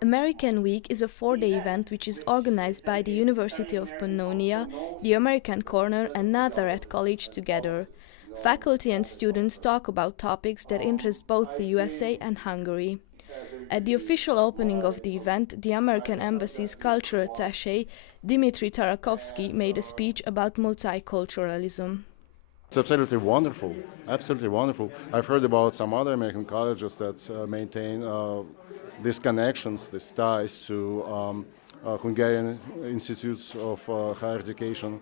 American Week is a four-day event which is organized by the University of Pannonia, the American Corner and Nazareth College together. Faculty and students talk about topics that interest both the USA and Hungary. At the official opening of the event, the American Embassy's cultural attaché, Dmitry Tarakovsky, made a speech about multiculturalism. It's absolutely wonderful, absolutely wonderful. I've heard about some other American colleges that maintain these connections, these ties to Hungarian institutes of higher education.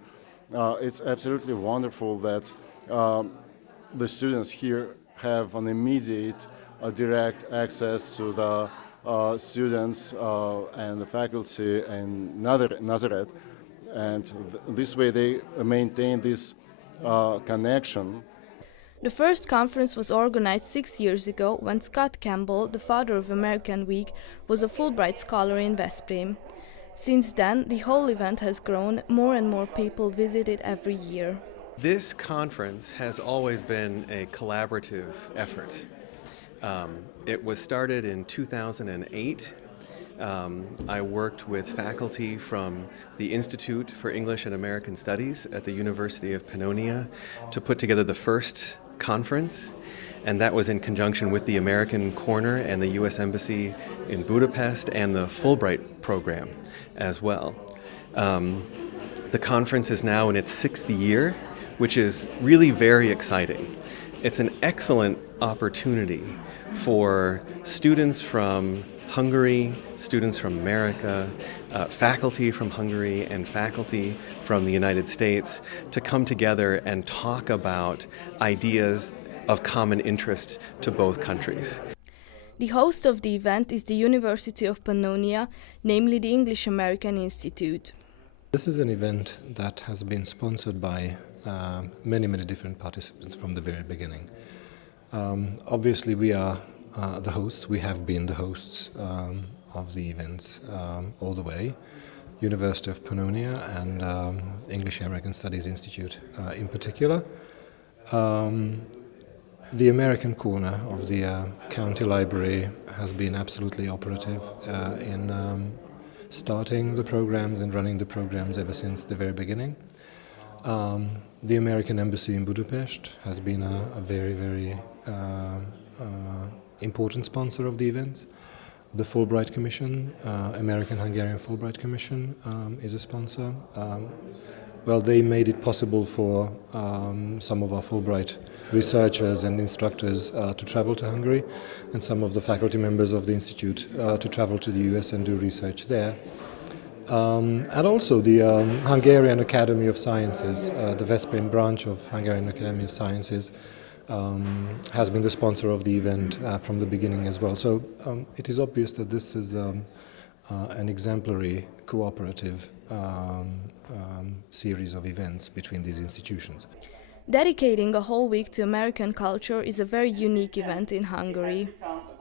It's absolutely wonderful that the students here have an immediate, direct access to the students and the faculty in Nazareth, and this way they maintain this connection. The first conference was organized 6 years ago when Scott Campbell, the father of American Week, was a Fulbright scholar in Veszprém. Since then, the whole event has grown, more and more people visit it every year. This conference has always been a collaborative effort. It was started in 2008. I worked with faculty from the Institute for English and American Studies at the University of Pannonia to put together the first conference, and that was in conjunction with the American Corner and the U.S. Embassy in Budapest and the Fulbright program as well. The conference is now in its sixth year, which is really very exciting. It's an excellent opportunity for students from Hungary, students from America, faculty from Hungary, and faculty from the United States to come together and talk about ideas of common interest to both countries. The host of the event is the University of Pannonia, namely the English American Institute. This is an event that has been sponsored by many different participants from the very beginning. Obviously, we are the hosts. We have been the hosts of the events all the way. University of Pannonia and English American Studies Institute in particular. The American Corner of the County Library has been absolutely operative in starting the programs and running the programs ever since the very beginning. The American Embassy in Budapest has been a very important sponsor of the events. The Fulbright Commission, American-Hungarian Fulbright Commission, is a sponsor. They made it possible for some of our Fulbright researchers and instructors to travel to Hungary, and some of the faculty members of the Institute to travel to the US and do research there. And also the Hungarian Academy of Sciences, the Veszprém branch of Hungarian Academy of Sciences, has been the sponsor of the event from the beginning as well. So it is obvious that this is an exemplary cooperative series of events between these institutions. Dedicating a whole week to American culture is a very unique event in Hungary.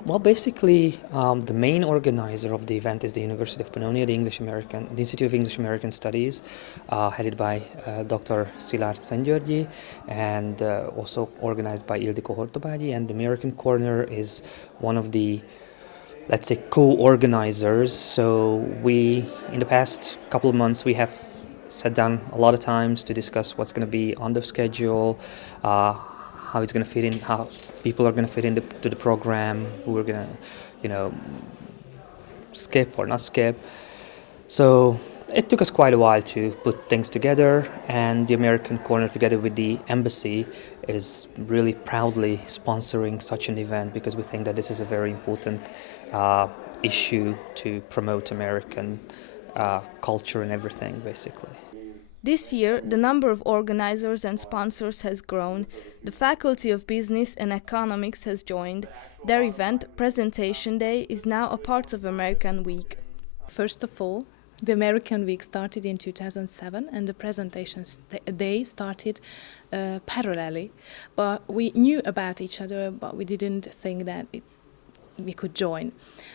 Well, basically, the main organizer of the event is the University of Pannonia, the Institute of English American Studies, headed by Dr. Szilárd Szentgyörgyi, and also organized by Ildikó Hortobágyi. And the American Corner is one of the, let's say, co-organizers. So we, in the past couple of months, we have sat down a lot of times to discuss what's going to be on the schedule, how it's going to fit in, how people are going to fit into the program, who are going to, skip or not skip. So it took us quite a while to put things together, and the American Corner, together with the Embassy, is really proudly sponsoring such an event because we think that this is a very important issue to promote American culture and everything, basically. This year, the number of organizers and sponsors has grown. The Faculty of Business and Economics has joined. Their event, Presentation Day, is now a part of American Week. First of all, the American Week started in 2007 and the Presentation Day started parallelly. But we knew about each other, but we didn't think that we could join.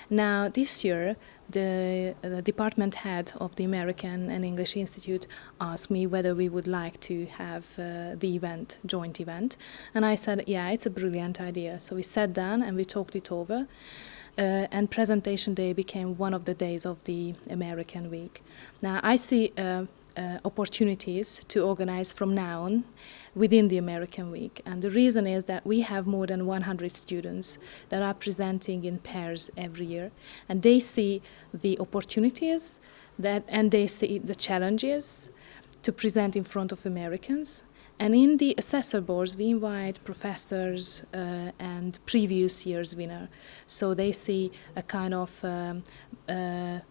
Now, this year, the department head of the American and English Institute asked me whether we would like to have the joint event. And I said, yeah, it's a brilliant idea. So we sat down and we talked it over. and presentation day became one of the days of the American Week. Now I see opportunities to organize from now on within the American Week, and the reason is that we have more than 100 students that are presenting in pairs every year, and they see the opportunities and they see the challenges to present in front of Americans. And in the assessor boards, we invite professors and previous year's winner. So they see a kind of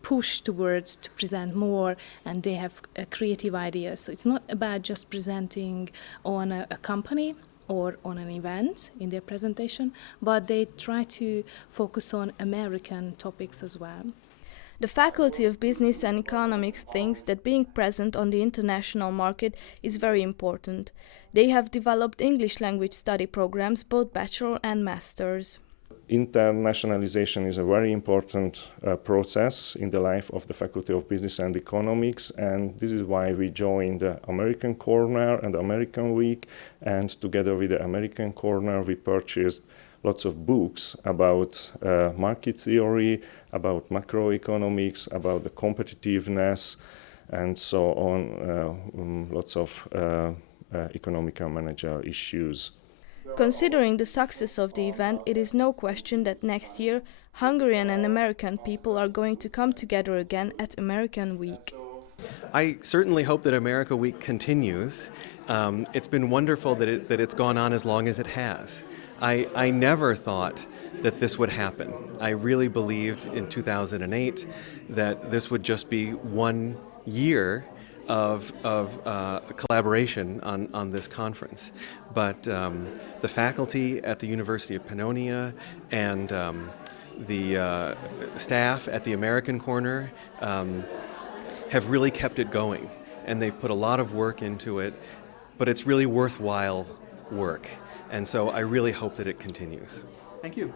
push towards to present more, and they have creative ideas. So it's not about just presenting on a company or on an event in their presentation, but they try to focus on American topics as well. The Faculty of Business and Economics thinks that being present on the international market is very important. They have developed English language study programs, both bachelor and masters. Internationalization is a very important process in the life of the Faculty of Business and Economics, and this is why we joined the American Corner and the American Week, and together with the American Corner we purchased lots of books about market theory, about macroeconomics, about the competitiveness, and so on, lots of economic and managerial issues. Considering the success of the event, it is no question that next year Hungarian and American people are going to come together again at American Week. I certainly hope that America Week continues. It's been wonderful that it's gone on as long as it has. I never thought that this would happen. I really believed in 2008 that this would just be 1 year of collaboration on this conference. But the faculty at the University of Pannonia and the staff at the American Corner have really kept it going, and they've put a lot of work into it, but it's really worthwhile work. And so I really hope that it continues. Thank you.